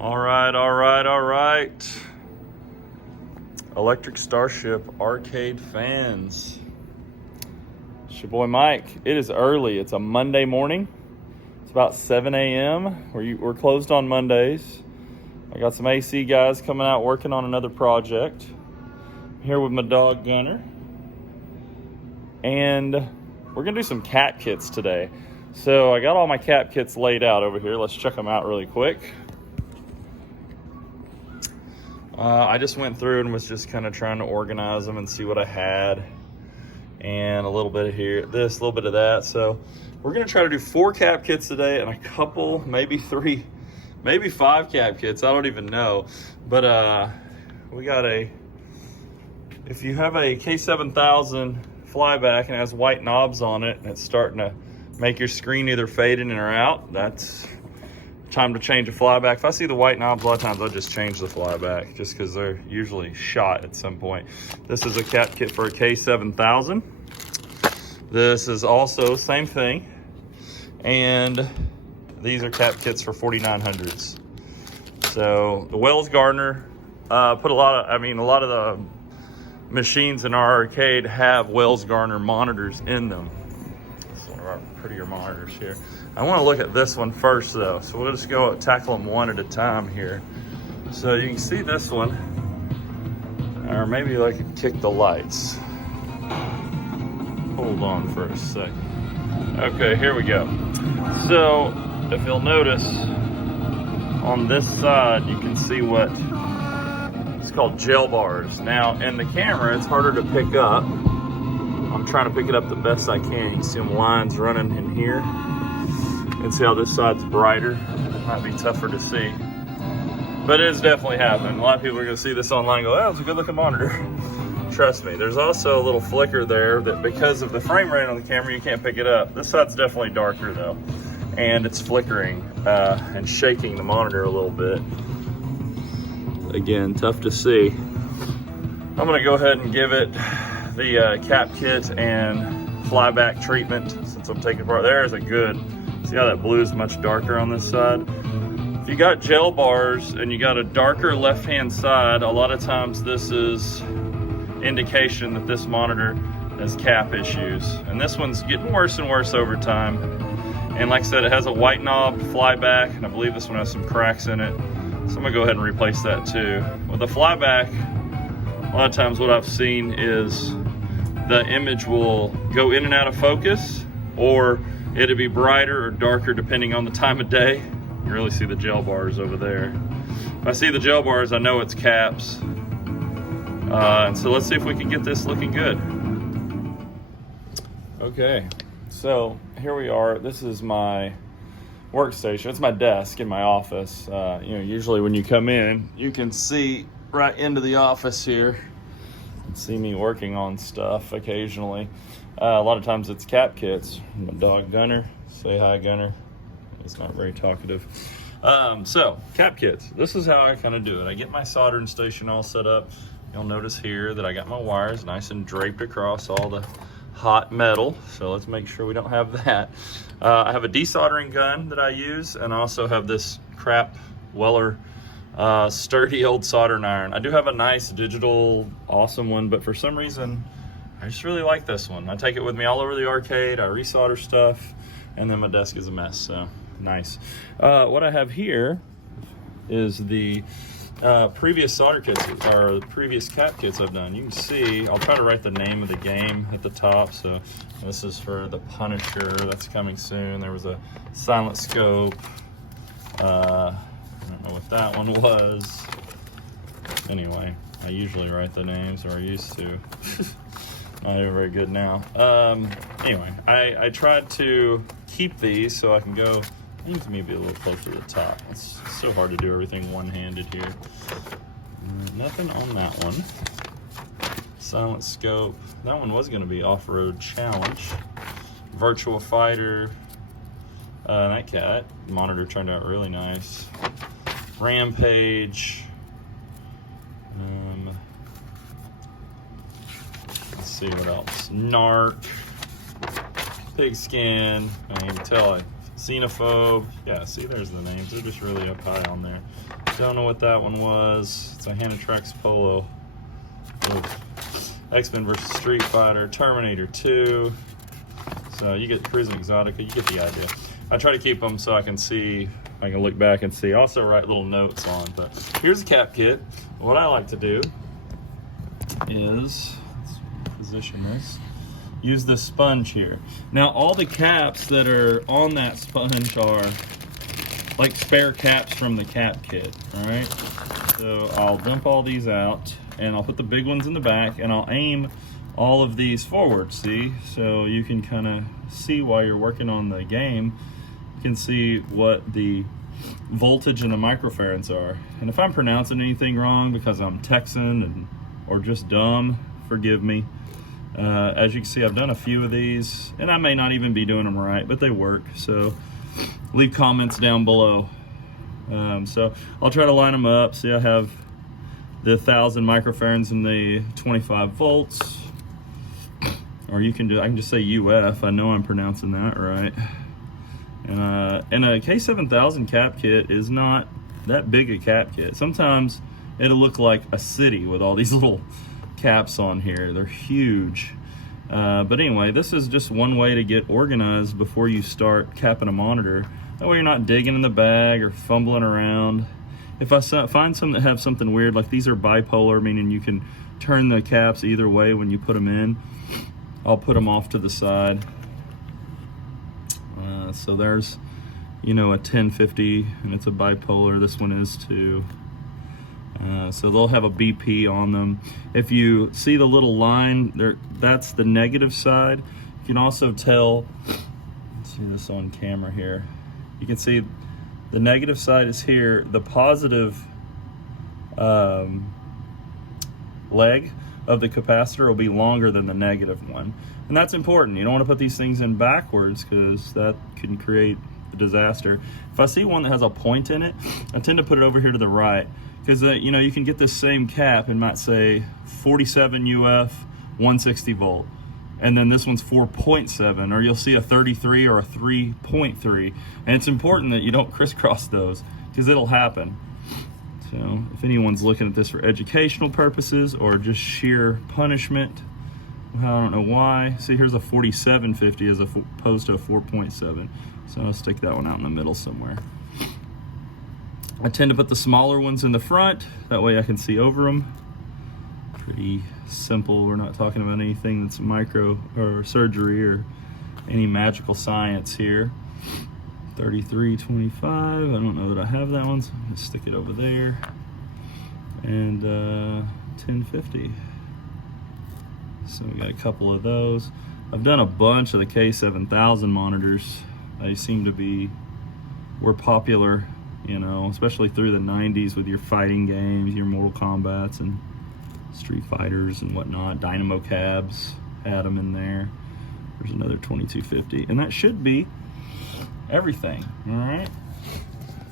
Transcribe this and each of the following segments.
All right. Electric Starship arcade fans. It's your boy Mike. It is early. It's a Monday morning. It's about 7 a.m. We're closed on Mondays. I got some AC guys coming out working on another project. I'm here with my dog Gunner. And we're gonna do some cat kits today. So I got all my cat kits laid out over here. Let's check them out really quick. I just went through and was just kind of trying to organize them and see what I had. And a little bit of here, this, a little bit of that. So we're gonna try to do 4 cap kits today and a couple, maybe 3, maybe 5 cap kits. I don't even know. But we got if you have a K7000 flyback and it has white knobs on it and it's starting to make your screen either fade in or out, that's time to change a flyback. If I see the white knobs, a lot of times I'll just change the flyback just because they're usually shot at some point. This is a cat kit for a K7000. This is also same thing. And these are cap kits for 4900s. So the Wells Gardner put a lot of the machines in our arcade have Wells Gardner monitors in them. It's one of our prettier monitors here. I want to look at this one first though, so we'll just go tackle them one at a time here. So you can see this one, or maybe I can kick the lights. Hold on for a second. Okay, here we go. So if you'll notice, on this side you can see what it's called gel bars. Now in the camera it's harder to pick up. I'm trying to pick it up the best I can. You can see them lines running in here. And see how this side's brighter. It might be tougher to see, but it is definitely happening. A lot of people are gonna see this online and go, oh, it's a good looking monitor. Trust me, there's also a little flicker there that because of the frame rate on the camera, you can't pick it up. This side's definitely darker though, and it's flickering and shaking the monitor a little bit. Again, tough to see. I'm gonna go ahead and give it the cap kit and flyback treatment since I'm taking part. There's a good, see how that blue is much darker on this side? If you got gel bars and you got a darker left-hand side, a lot of times this is indication that this monitor has cap issues. And this one's getting worse and worse over time. And like I said, it has a white knob flyback, and I believe this one has some cracks in it. So I'm gonna go ahead and replace that too. With the flyback, a lot of times what I've seen is the image will go in and out of focus, or it'll be brighter or darker depending on the time of day. You really see the gel bars over there. If I see the gel bars, I know it's caps. And so let's see if we can get this looking good. Okay, so here we are. This is my workstation. It's my desk in my office. Usually when you come in, you can see right into the office here. See me working on stuff occasionally. A lot of times it's cap kits. My dog Gunner, say hi Gunner. He's not very talkative. So cap kits, this is how I kind of do it. I get my soldering station all set up. You'll notice here that I got my wires nice and draped across all the hot metal. So let's make sure we don't have that. I have a desoldering gun that I use, and I also have this crap Weller sturdy old soldering iron. I do have a nice digital awesome one, but for some reason I just really like this one. I take it with me all over the arcade. I resolder stuff, and then my desk is a mess, so nice. What I have here is the previous solder kits, or the previous cap kits I've done. You can see, I'll try to write the name of the game at the top. So this is for the Punisher, that's coming soon. There was a silent scope. I don't know what that one was. Anyway, I usually write the names, or I used to. Not even very good now. Anyway, I tried to keep these so I can go, needs maybe a little closer to the top. It's so hard to do everything one-handed here. Nothing on that one. Silent scope. That one was gonna be off-road challenge. Virtual fighter. That cat monitor turned out really nice. Rampage. Let's see what else. Narc. Pigskin. I can tell xenophobe. Yeah, see, there's the names. They're just really up high on there. Don't know what that one was. It's a Hanatrax Polo. X-Men versus Street Fighter, Terminator 2. So you get Cruising Exotica, you get the idea. I try to keep them so I can see, I can look back and see. I also write little notes on, but here's a cap kit. What I like to do is, let's position this, use this sponge here. Now all the caps that are on that sponge are like spare caps from the cap kit, all right? So I'll dump all these out and I'll put the big ones in the back and I'll aim all of these forward, see? So you can kind of see while you're working on the game, you can see what the voltage and the microfarads are. And if I'm pronouncing anything wrong because I'm Texan or just dumb, forgive me. As you can see, I've done a few of these and I may not even be doing them right, but they work. So leave comments down below. So I'll try to line them up. See, I have the 1000 microfarads and the 25 volts. Or you can do, I can just say UF. I know I'm pronouncing that right. And a K7000 cap kit is not that big a cap kit. Sometimes it'll look like a city with all these little caps on here. They're huge. But anyway, this is just one way to get organized before you start capping a monitor. That way you're not digging in the bag or fumbling around. If I find some that have something weird, like these are bipolar, meaning you can turn the caps either way when you put them in, I'll put them off to the side. So there's, you know, a 1050 and it's a bipolar. This one is too. So they'll have a BP on them. If you see the little line there, that's the negative side. You can also tell, let's see this on camera here. You can see the negative side is here. The positive leg of the capacitor will be longer than the negative one. And that's important. You don't want to put these things in backwards because that can create a disaster. If I see one that has a point in it, I tend to put it over here to the right because you know, you can get this same cap and might say 47 UF, 160 volt. And then this one's 4.7, or you'll see a 33 or a 3.3. And it's important that you don't crisscross those because it'll happen. So if anyone's looking at this for educational purposes or just sheer punishment, I don't know why. See, here's a 4750 as opposed to a 4.7. So I'll stick that one out in the middle somewhere. I tend to put the smaller ones in the front. That way I can see over them. Pretty simple. We're not talking about anything that's micro or surgery or any magical science here. 3325. I don't know that I have that one, so I'm gonna stick it over there. And 1050. So we got a couple of those. I've done a bunch of the K7000 monitors. They seem to be, were popular, you know, especially through the 90s with your fighting games, your Mortal Kombats and Street Fighters and whatnot. Dynamo Cabs had them in there. There's another 2250, and that should be everything. All right,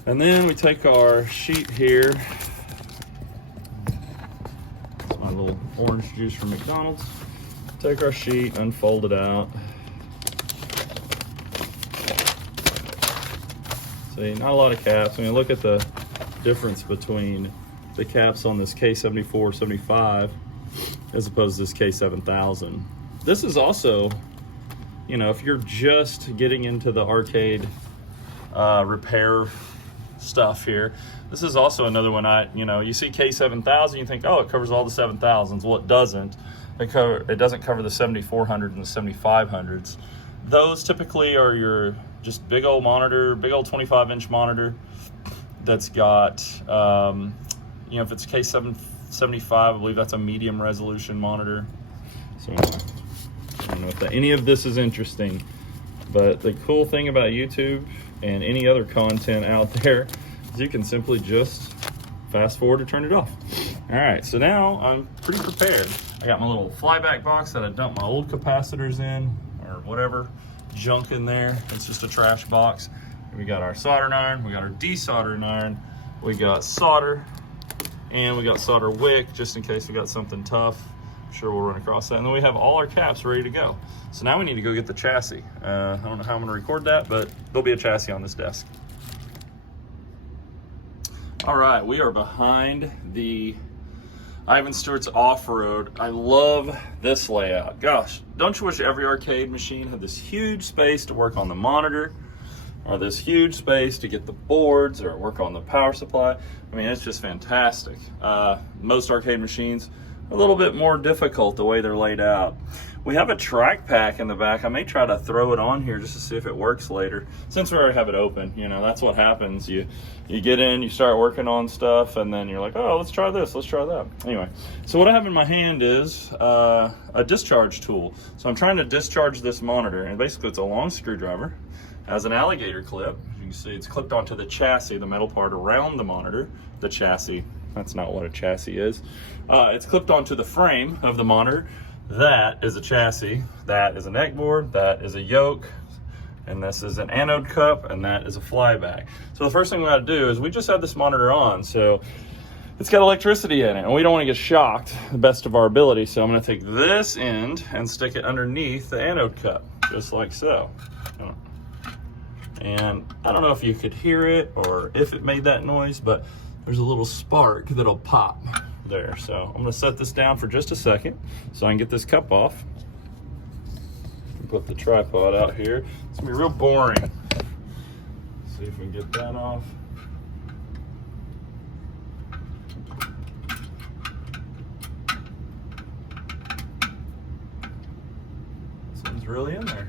and then we take our sheet here. It's my little orange juice from McDonald's. Take our sheet, unfold it out. See, not a lot of caps. I mean, look at the difference between the caps on this K74, 75 as opposed to this K7000. This is also, you know, if you're just getting into the arcade repair stuff here, this is also another one. You know, you see K7000, you think, oh, it covers all the 7000s. Well, it doesn't. It doesn't cover the 7400 and the 7500s. Those typically are your just big old monitor, big old 25-inch monitor that's got, you know, if it's K775, I believe that's a medium resolution monitor. So I don't know if any of this is interesting, but the cool thing about YouTube and any other content out there is you can simply just fast forward or turn it off. All right, so now I'm pretty prepared. I got my little flyback box that I dumped my old capacitors in, or whatever junk in there. It's just a trash box. We got our soldering iron, we got our desoldering iron, we got solder, and we got solder wick just in case we got something tough. sure we'll run across that. And then we have all our caps ready to go. So now we need to go get the chassis. I don't know how I'm gonna record that, but there'll be a chassis on this desk. All right, we are behind the Ivan Stewart's off-road. I love this layout. Gosh, don't you wish every arcade machine had this huge space to work on the monitor, or this huge space to get the boards, or work on the power supply? I mean, it's just fantastic. Most arcade machines are a little bit more difficult the way they're laid out. We have a track pack in the back. I may try to throw it on here just to see if it works later. Since we already have it open, you know, that's what happens. You get in, you start working on stuff, and then you're like, oh, let's try this, let's try that. Anyway, so what I have in my hand is a discharge tool. So I'm trying to discharge this monitor, and basically it's a long screwdriver, has an alligator clip. As you can see, it's clipped onto the chassis, the metal part around the monitor. The chassis, that's not what a chassis is. It's clipped onto the frame of the monitor. That is a chassis, that is a neck board, that is a yoke, and this is an anode cup, and that is a flyback. So the first thing we gotta do is we just have this monitor on, so it's got electricity in it, and we don't wanna get shocked the best of our ability. So I'm gonna take this end and stick it underneath the anode cup, just like so. And I don't know if you could hear it or if it made that noise, but there's a little spark that'll pop there. So I'm gonna set this down for just a second so I can get this cup off. Put the tripod out here. It's gonna be real boring. See if we can get that off. Something's really in there.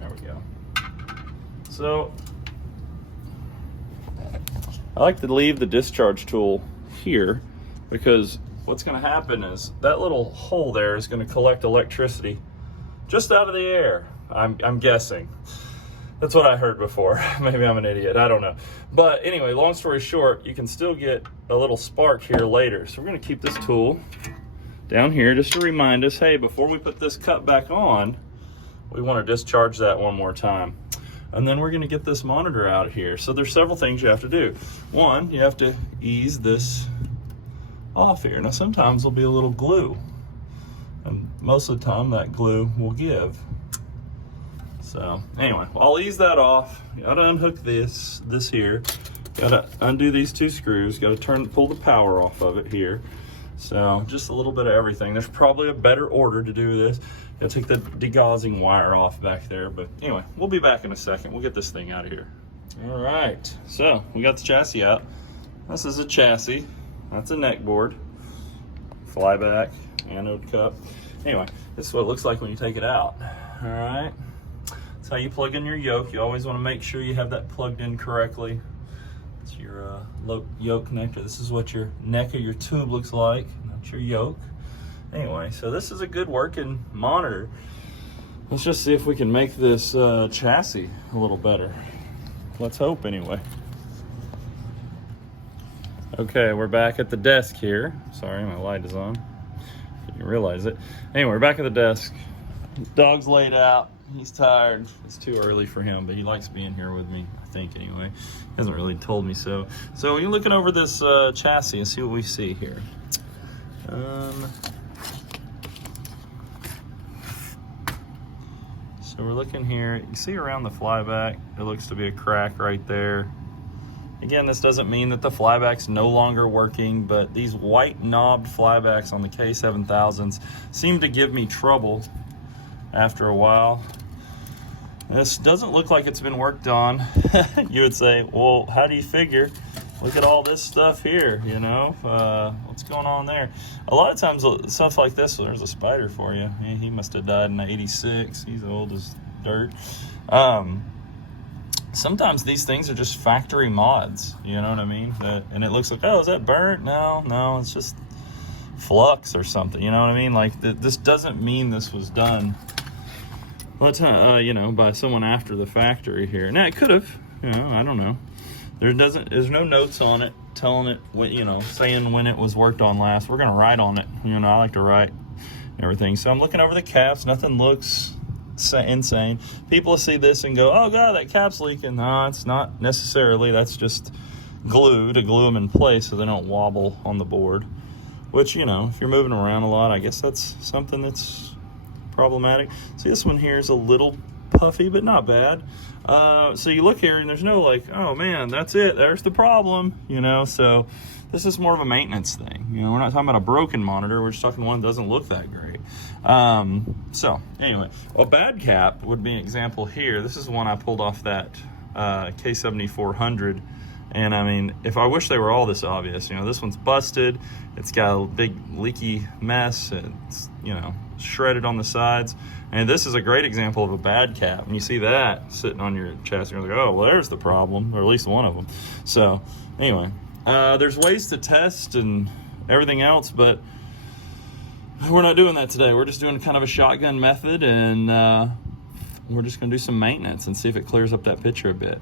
There we go. So I like to leave the discharge tool here because what's going to happen is that little hole there is going to collect electricity just out of the air. I'm guessing. That's what I heard before. Maybe I'm an idiot. I don't know. But anyway, long story short, you can still get a little spark here later. So we're going to keep this tool down here just to remind us, hey, before we put this cup back on, we want to discharge that one more time. And then we're gonna get this monitor out of here. So there's several things you have to do. One, you have to ease this off here. Now sometimes there'll be a little glue, and most of the time that glue will give. So anyway, I'll ease that off. You gotta unhook this here. Gotta undo these two screws. Gotta pull the power off of it here. So just a little bit of everything. There's probably a better order to do this. Gotta take the degaussing wire off back there. But anyway, we'll be back in a second. We'll get this thing out of here. All right, so we got the chassis out. This is a chassis. That's a neck board. Flyback, anode cup. Anyway, this is what it looks like when you take it out. All right, that's how you plug in your yoke. You always wanna make sure you have that plugged in correctly. It's your yoke connector. This is what your neck of your tube looks like, not your yoke. Anyway, so this is a good working monitor. Let's just see if we can make this chassis a little better. Let's hope anyway. Okay, we're back at the desk here. Sorry, my light is on. Didn't realize it. Anyway, we're back at the desk. Dog's laid out. He's tired. It's too early for him, but he likes being here with me, I think anyway. He hasn't really told me so. So we're looking over this chassis and see what we see here. So we're looking here. You see around the flyback, there looks to be a crack right there. Again, this doesn't mean that the flyback's no longer working, but these white knobbed flybacks on the K7000s seem to give me trouble after a while. This doesn't look like it's been worked on. You would say, well, how do you figure? Look at all this stuff here, you know? What's going on there? A lot of times, stuff like this, there's a spider for you. He must have died in '86. He's old as dirt. Sometimes these things are just factory mods, you know what I mean? And it looks like, oh, is that burnt? No, it's just flux or something, you know what I mean? Like, this doesn't mean this was done, you know, by someone after the factory here. Now, it could have, you know, I don't know. There's no notes on it telling it, you know, saying when it was worked on last. We're gonna write on it, you know, I like to write and everything. So I'm looking over the caps, nothing looks insane. People see this and go, oh God, that cap's leaking. No, it's not necessarily. That's just glue to glue them in place so they don't wobble on the board. Which, you know, if you're moving around a lot, I guess that's something that's problematic. See, this one here is a little puffy, but not bad. So you look here and there's no like, oh man, that's it, there's the problem, you know. So this is more of a maintenance thing. You know, we're not talking about a broken monitor, we're just talking one that doesn't look that great. So anyway, a bad cap would be an example here. This is one I pulled off that K7400. And I mean, if I wish they were all this obvious, you know, this one's busted, it's got a big leaky mess, it's, you know, shredded on the sides. And this is a great example of a bad cap. And you see that sitting on your chassis, you're like, oh, well, there's the problem, or at least one of them. So anyway, there's ways to test and everything else, but we're not doing that today. We're just doing kind of a shotgun method, and we're just gonna do some maintenance and see if it clears up that picture a bit.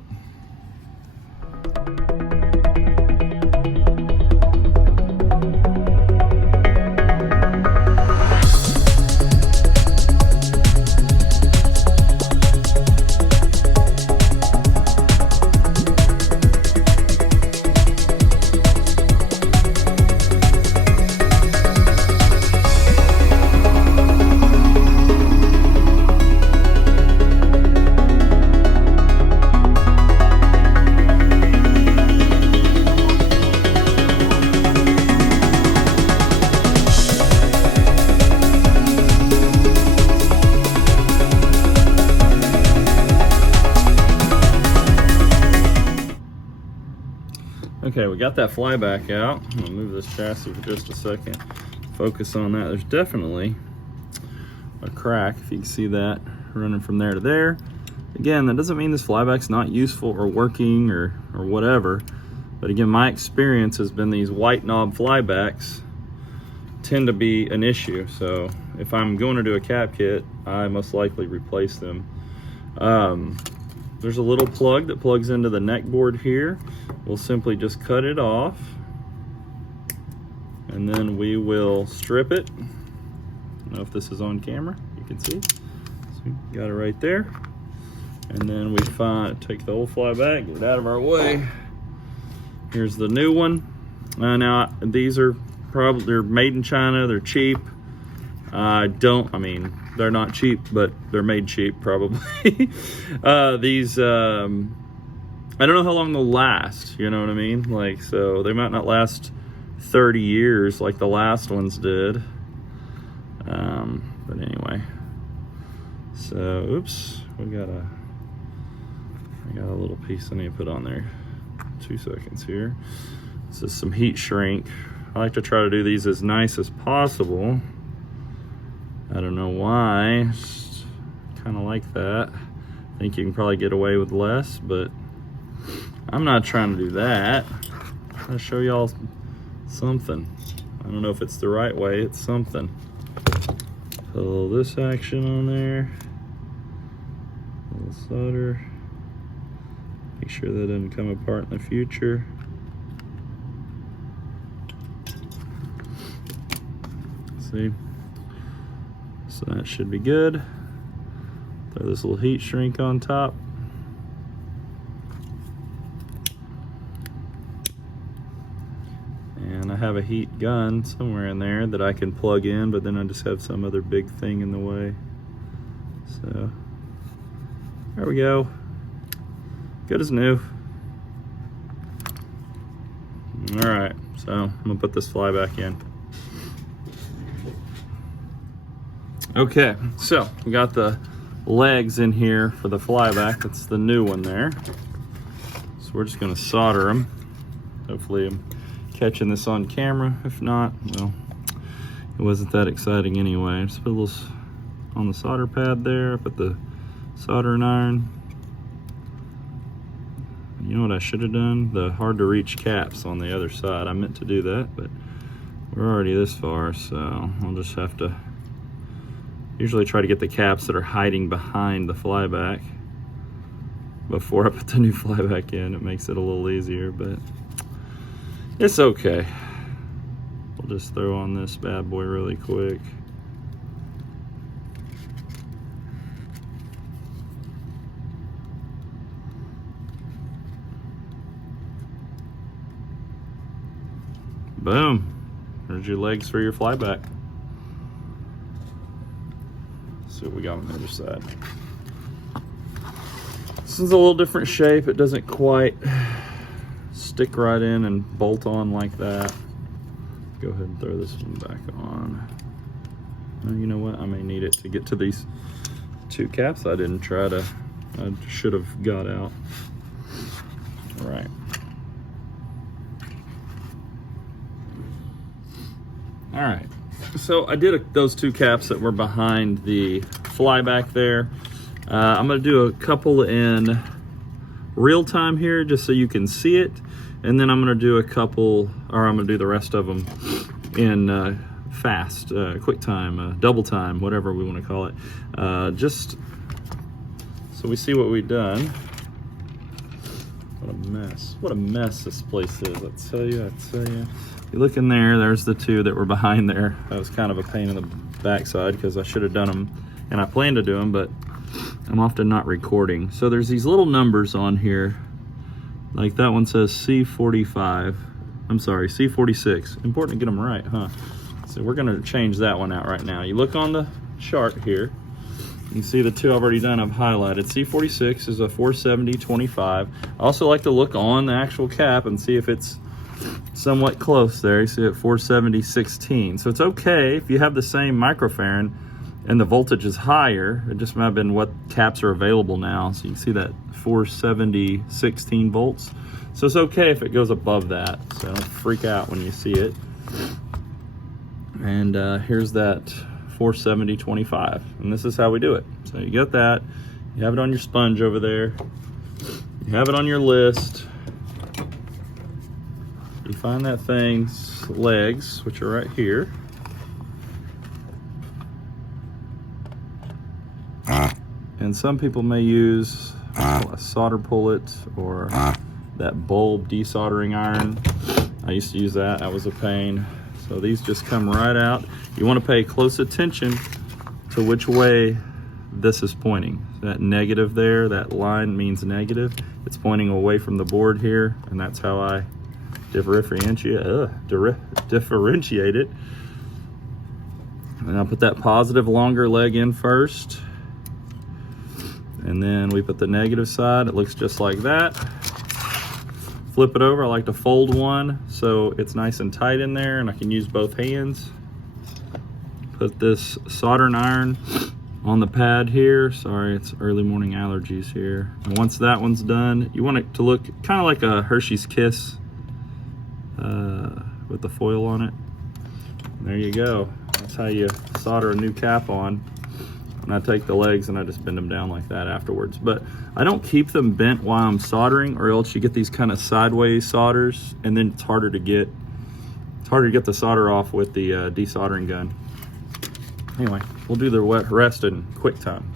Okay, we got that flyback out. I'm gonna move this chassis for just a second. Focus on that. There's definitely a crack, if you can see that, running from there to there. Again, that doesn't mean this flyback's not useful or working or whatever. But again, my experience has been these white knob flybacks tend to be an issue. So if I'm going to do a cap kit, I most likely replace them. There's a little plug that plugs into the neck board here. We'll simply just cut it off, and then we will strip it. I don't know if this is on camera, you can see. So we got it right there. And then we take the old flyback, get it out of our way. Here's the new one. Now these are they're made in China, they're cheap. I mean, they're not cheap, but they're made cheap probably. These, I don't know how long they'll last, you know what I mean? Like, so they might not last 30 years like the last ones did. But anyway, so, oops, I got a little piece I need to put on there. 2 seconds here. This is some heat shrink. I like to try to do these as nice as possible. I don't know why, just kind of like that. I think you can probably get away with less, but I'm not trying to do that. I'm trying to show y'all something. I don't know if it's the right way, it's something. Pull this action on there. A little solder. Make sure that doesn't come apart in the future. See? So that should be good. Throw this little heat shrink on top. And I have a heat gun somewhere in there that I can plug in, but then I just have some other big thing in the way. So there we go. Good as new. All right, so I'm gonna put this fly back in. Okay, so we got the legs in here for the flyback. That's the new one there. So we're just gonna solder them. Hopefully I'm catching this on camera. If not, well, it wasn't that exciting anyway. Just put a little on the solder pad there, put the soldering iron. You know what I should have done? The hard to reach caps on the other side. I meant to do that, but we're already this far, so I'll just have to usually try to get the caps that are hiding behind the flyback before I put the new flyback in. It makes it a little easier, but it's okay. We'll just throw on this bad boy really quick. Boom. There's your legs for your flyback. Let's see what we got on the other side. This is a little different shape. It doesn't quite stick right in and bolt on like that. Go ahead and throw this one back on. Oh, you know what? I may need it to get to these two caps. I should have got out. All right. All right. So I did those two caps that were behind the flyback there. I'm going to do a couple in real time here just so you can see it. And then I'm going to do I'm going to do the rest of them in fast, quick time, double time, whatever we want to call it. Just so we see what we've done. What a mess. What a mess this place is. I tell you. You look in there, there's the two that were behind there. That was kind of a pain in the backside because I should have done them, and I planned to do them, but I'm often not recording. So there's these little numbers on here. Like that one says C45. I'm sorry, C46. Important to get them right, huh? So we're gonna change that one out right now. You look on the chart here, you see the two I've already done, I've highlighted. C46 is a 470-25. I also like to look on the actual cap and see if it's somewhat close there. You see it 470-16. So it's okay if you have the same microfarad and the voltage is higher. It just might have been what caps are available now. So you can see that 470-16 volts. So it's okay if it goes above that. So don't freak out when you see it. And here's that 470-25. And this is how we do it. So you get that. You have it on your sponge over there. You have it on your list. You find that thing's legs, which are right here. And some people may use a solder pullet or that bulb desoldering iron. I used to use that. That was a pain. So these just come right out. You want to pay close attention to which way this is pointing. That negative there, that line means negative. It's pointing away from the board here, and that's how I differentiate it. And I'll put that positive longer leg in first. And then we put the negative side. It looks just like that. Flip it over. I like to fold one so it's nice and tight in there and I can use both hands. Put this soldering iron on the pad here. Sorry, it's early morning allergies here. And once that one's done, you want it to look kind of like a Hershey's Kiss with the foil on it. And there you go. That's how you solder a new cap on. And I take the legs and I just bend them down like that afterwards. But I don't keep them bent while I'm soldering, or else you get these kind of sideways solders, and then it's harder to get the solder off with the desoldering gun. Anyway, we'll do the rest in quick time.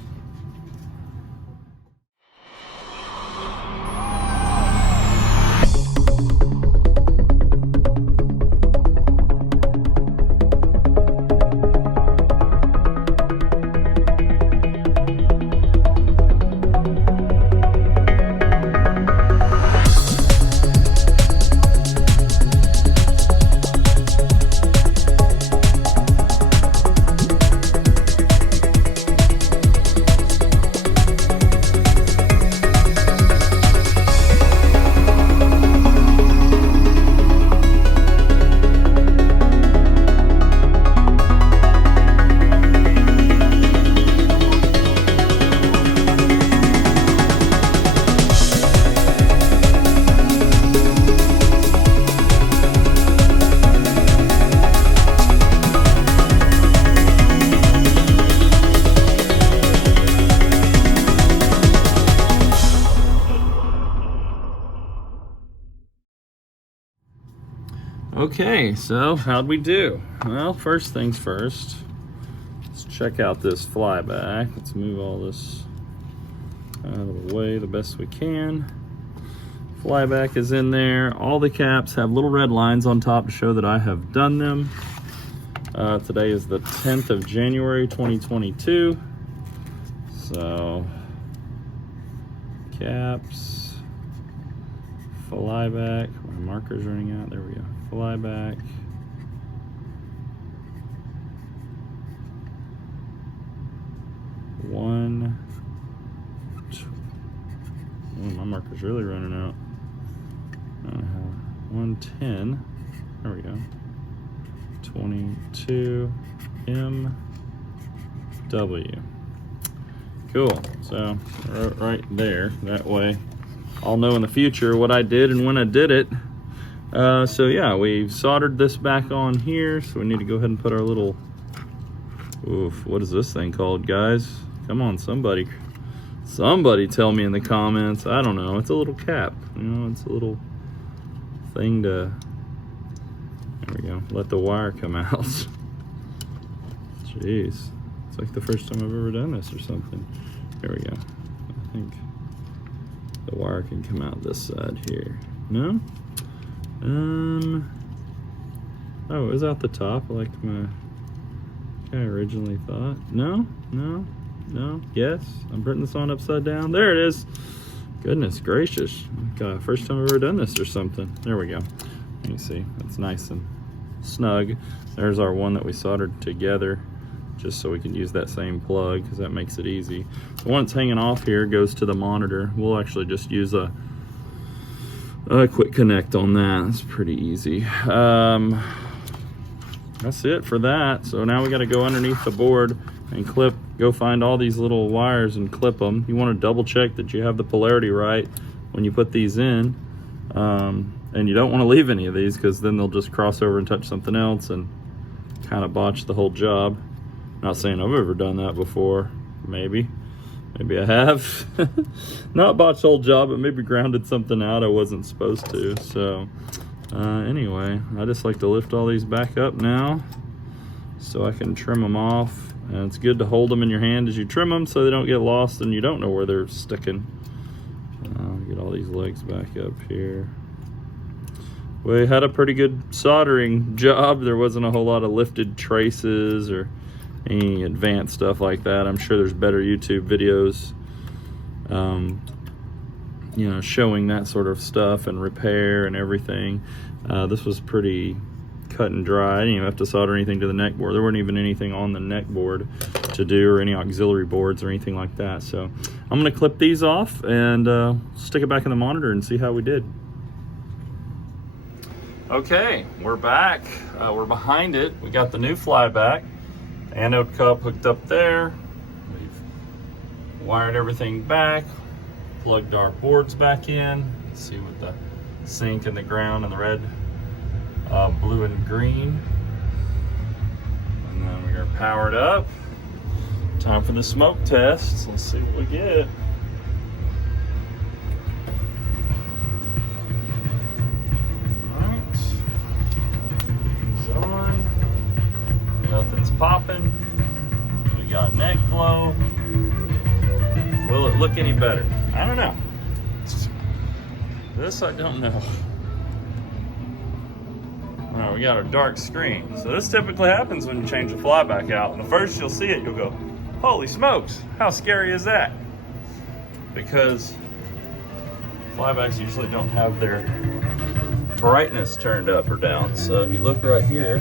Okay, so how'd we do? Well, first things first, let's check out this flyback. Let's move all this out of the way the best we can. Flyback is in there. All the caps have little red lines on top to show that I have done them. Today is the 10th of January, 2022. So, caps, flyback. My marker's running out. There we go. flyback. Oh, my marker's really running out. 110. There we go. 22 MW. Cool. So right there. That way, I'll know in the future what I did and when I did it. So yeah, we've soldered this back on here. So we need to go ahead and put our little. Oof! What is this thing called, guys? Come on, somebody tell me in the comments. I don't know. It's a little cap. You know, it's a little thing to. There we go. Let the wire come out. Jeez. It's like the first time I've ever done this or something. Here we go. I think the wire can come out this side here. No? Oh, it was out the top like I originally thought. No? Yes? I'm putting this on upside down. There it is. Goodness gracious. God, first time I've ever done this or something. There we go. Let me see. That's nice and snug. There's our one that we soldered together, just so we can use that same plug, because that makes it easy. The one that's hanging off here goes to the monitor. We'll actually just use a quick connect on that. It's pretty easy. That's it for that. So now we got to go underneath the board and go find all these little wires and clip them. You want to double check that you have the polarity right when you put these in. And you don't want to leave any of these, because then they'll just cross over and touch something else and kind of botch the whole job. Not saying I've ever done that before. Maybe I have. Not botched the whole job, but maybe grounded something out I wasn't supposed to. So anyway, I just like to lift all these back up now so I can trim them off. And it's good to hold them in your hand as you trim them so they don't get lost and you don't know where they're sticking. Get all these legs back up here. We had a pretty good soldering job. There wasn't a whole lot of lifted traces or any advanced stuff like that. I'm sure there's better YouTube videos, you know, showing that sort of stuff and repair and everything. This was pretty cut and dry. I didn't even have to solder anything to the neck board. There weren't even anything on the neck board to do, or any auxiliary boards or anything like that. So I'm gonna clip these off and stick it back in the monitor and see how we did. Okay, we're back. We're behind it. We got the new flyback. Anode cup hooked up there. We've wired everything back, plugged our boards back in. Let's see with the sink and the ground and the red, blue and green. And then we are powered up. Time for the smoke test. Let's see what we get. Nothing's popping. We got neck glow. Will it look any better? I don't know. This I don't know. All right, we got our dark screen. So this typically happens when you change the flyback out. And the first you'll see it, you'll go, holy smokes, how scary is that? Because flybacks usually don't have their brightness turned up or down. So if you look right here,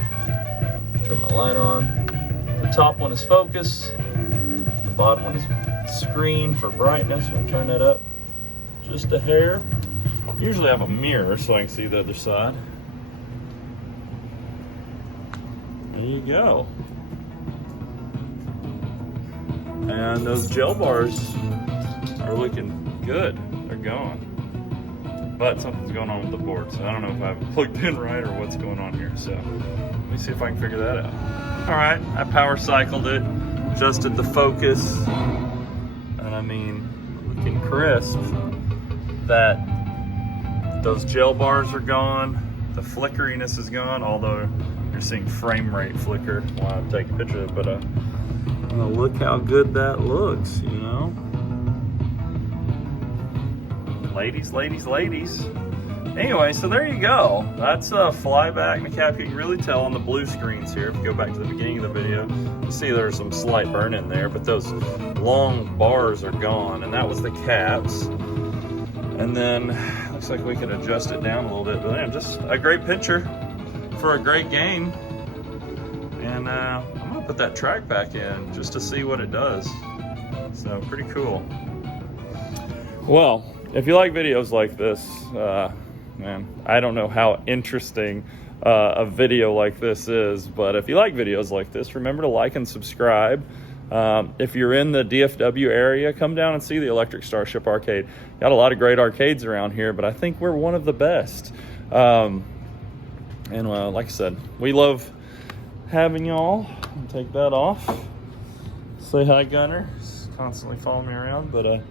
turn my light on. The top one is focus. The bottom one is screen for brightness. We'll turn that up just a hair. Usually I have a mirror so I can see the other side. There you go. And those gel bars are looking good. They're going. But something's going on with the board, so I don't know if I have it plugged in right or what's going on here. So let me see if I can figure that out. All right, I power cycled it, adjusted the focus, and I mean, looking crisp. That those gel bars are gone, the flickeriness is gone, although you're seeing frame rate flicker while I'm taking a picture of it, but look how good that looks, you know? Ladies. Anyway, so there you go. That's a flyback and a cap. You can really tell on the blue screens here. If you go back to the beginning of the video, you see there's some slight burn in there, but those long bars are gone, and that was the caps. And then looks like we can adjust it down a little bit, but yeah, just a great picture. for a great game. And I'm gonna put that track back in just to see what it does. So pretty cool. Well, if you like videos like this, man, I don't know how interesting a video like this is, but if you like videos like this, remember to like and subscribe. If you're in the DFW area, come down and see the Electric Starship Arcade. Got a lot of great arcades around here, but I think we're one of the best. And like I said, we love having y'all. Take that off. Say hi, Gunner. He's constantly following me around, but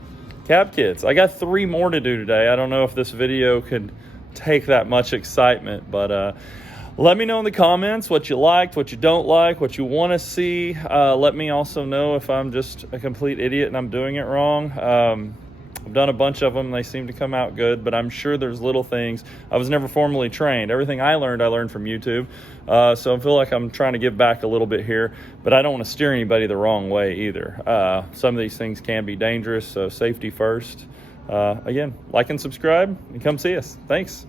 Cap Kids, I got 3 more to do today. I don't know if this video could take that much excitement, but let me know in the comments what you liked, what you don't like, what you want to see. Let me also know if I'm just a complete idiot and I'm doing it wrong. I've done a bunch of them. They seem to come out good, but I'm sure there's little things. I was never formally trained. Everything I learned from YouTube. So I feel like I'm trying to give back a little bit here, but I don't want to steer anybody the wrong way either. Some of these things can be dangerous, so safety first. Again, like and subscribe and come see us. Thanks.